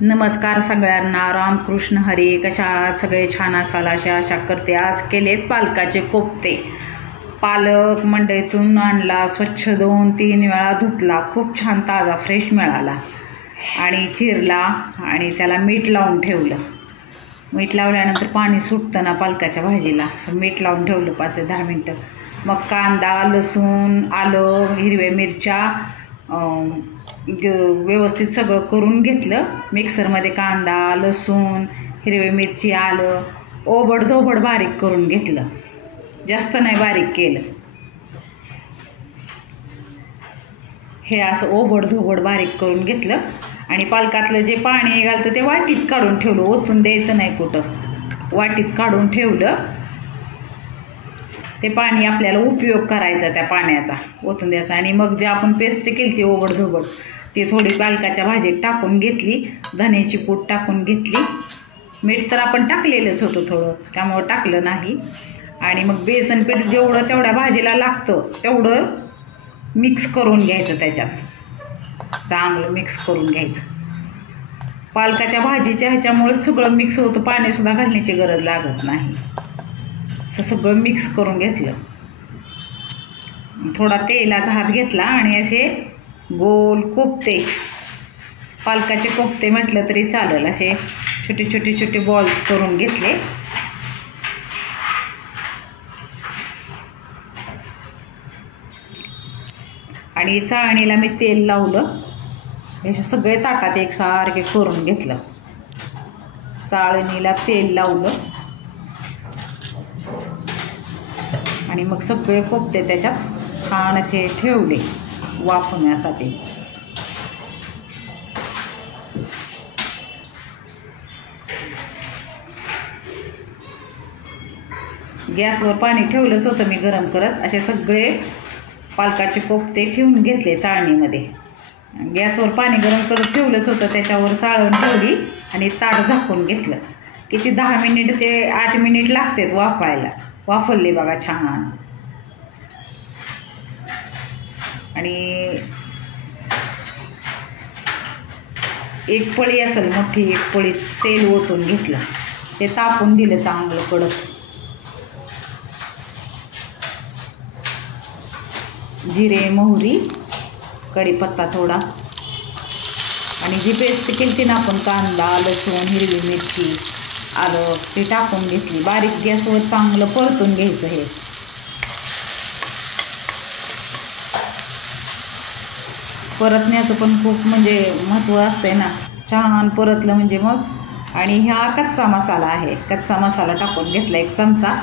नमस्कार सगळ्यांना, रामकृष्ण हरी. कशा सगळे छान असाल अशा आशा करते. आज केलेत पालकाचे कोफ्ते. पालक मंडईतून आणला, स्वच्छ 2-3 वेळा धुतला, खूप छान ताजा फ्रेश मिळाला आणि चिरला आणि त्याला मीठ लावून ठेवलं. मीठ लावल्यानंतर पाणी सुटतं ना पालकाच्या भाजीला, असं मीठ लावून ठेवलं 5 ते 10 मिनटं. मग कांदा, लसूण, आलं, हिरव्या मिरच्या व्यवस्थित सगळं करून घेतलं. मिक्सरमध्ये कांदा, लसूण, हिरवी मिरची, आलं ओबडधोबड बारीक करून घेतलं, जास्त नाही बारीक केलं. हे असं ओबडधोबड बारीक करून घेतलं आणि पालकातलं जे पाणी घालतं ते वाटीत काढून ठेवलं. ओतून द्यायचं नाही कुठं, वाटीत काढून ठेवलं. ते पाणी आपल्याला उपयोग करायचा त्या पाण्याचा, ओतून द्यायचा. आणि मग जे आपण पेस्ट केली ती ओबडधोबड ती थोडी पालकाच्या भाजीत टाकून घेतली. धण्याची पूड टाकून घेतली. मीठ तर आपण टाकलेलंच होतं थोडं, त्यामुळं टाकलं नाही. आणि मग बेसन पीठ जेवढं तेवढ्या भाजीला लागतं तेवढं मिक्स करून घ्यायचं, त्याच्यात चांगलं मिक्स करून घ्यायचं. पालकाच्या भाजीच्या ह्याच्यामुळेच सगळं मिक्स होतं, पाणीसुद्धा घालण्याची गरज लागत नाही. असं सगळं मिक्स करून घेतलं. थोडा तेलाचा हात घेतला आणि असे गोल कोफ्ते, पालकाचे कोफ्ते म्हटलं तरी चालेल, असे छोटे छोटे छोटे बॉल्स करून घेतले. आणि चाळणीला मी तेल लावलं. असे सगळे ताटात एकसारखे करून घेतलं. चाळणीला तेल लावलं आणि मग सगळे कोफ्ते त्याच्यात छान असे ठेवले वाफवण्यासाठी. गॅसवर पाणी ठेवलंच होतं मी गरम करत. असे सगळे पालकाचे कोफ्ते ठेवून घेतले चाळणीमध्ये. गॅसवर पाणी गरम करत ठेवलंच होतं, त्याच्यावर चाळण ठेवली आणि ताट झाकून घेतलं. किती 10 मिनिट ते 8 मिनिट लागतात वाफायला. वाफवले बघा छान. आणि एक पळी असेल मोठी, एक पळी तेल ओतून घेतलं. ते तापून दिलं चांगलं कडक. जिरे, मोहरी, कढीपत्ता थोडा आणि जी पेस्ट केली ना आपण, कांदा, लसूण, हिरवी मिरची, आलं, ते टाकून घेतली. बारीक गॅसवर चांगलं परतून घ्यायचं. हे परतण्याचं पण खूप म्हणजे महत्त्व असतंय ना, छान परतलं म्हणजे मग. आणि हा कच्चा मसाला आहे, कच्चा मसाला टाकून घेतला 1 चमचा.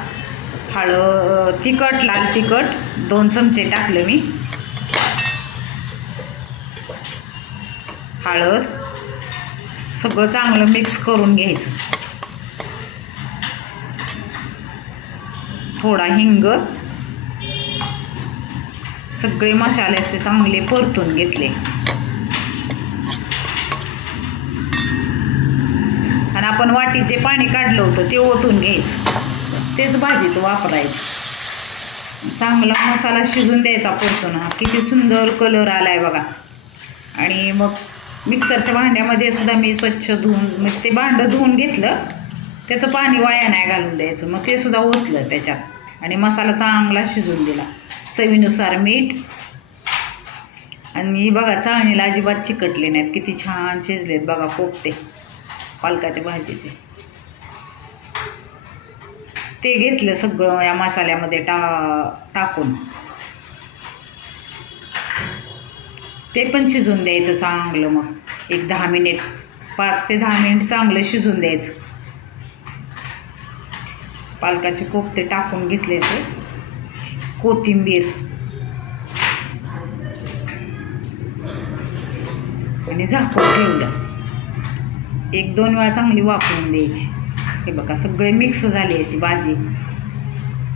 तिखट, लाल तिखट 2 चमचे टाकले मी. हळद, सगळं चांगलं मिक्स करून घ्यायचं. थोडा हिंग, सगळे मसाले असे चांगले परतून घेतले. आणि आपण वाटीत जे पाणी काढलं होतं ते ओतून घ्यायचं, तेच भाजीत वापरायचं. चांगला मसाला शिजून द्यायचा परतून. किती सुंदर कलर आलाय बघा. आणि मग मिक्सरच्या भांड्यामध्ये सुद्धा मी स्वच्छ धुवून, मग ते भांडं धुवून घेतलं. त्याचं पाणी वाया नाही घालून द्यायचं. मग ते सुद्धा ओतलं त्याच्यात आणि मसाला चांगला शिजून दिला. चवीनुसार मीठ. आणि बघा चाळणीला अजिबात चिकटले नाहीत, किती छान शिजलेत बघा कोफ्ते पालकाच्या भाजीचे. ते घेतलं सगळं या मसाल्यामध्ये टाकून. ते पण शिजून द्यायचं चांगलं. मग एक 10 मिनिट, 5 ते 10 मिनिट चांगलं शिजून द्यायचं. पालकाचे कोफ्ते टाकून घेतले. ते कोथिंबीर आणि झाकून ठेवलं. 1-2 वेळा चांगली वाफवून द्यायची. हे बघा सगळे मिक्स झाली अशी भाजी.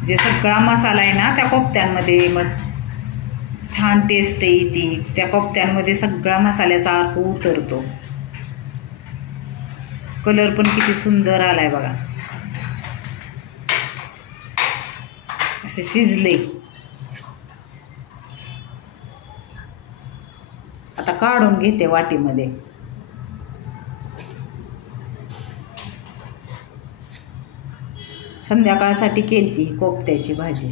जे सगळा मसाला आहे ना त्या कोफ्त्यांमध्ये, मग छान टेस्ट येते. त्या कोफ्त्यांमध्ये सगळा मसाल्याचा अर्क उतरतो. कलर पण किती सुंदर आलाय बघा. असे शिजले. आता काढून घेते वाटीमध्ये. संध्याकाळसाठी केलती कोफ्त्याची भाजी.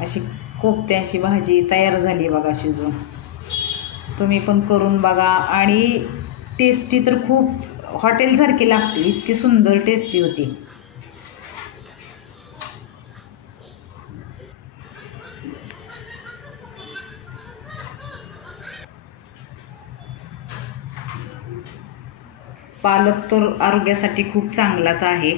अशी कोफ्त्याची भाजी तयार झाली बघा शिजून. तुम्ही पण करून बघा. आणि टेस्टी तर खूप हॉटेलसारखी लागते, इतकी सुंदर टेस्टी होती. पालक तर आरोग्यासाठी खूप चांगलाच आहे.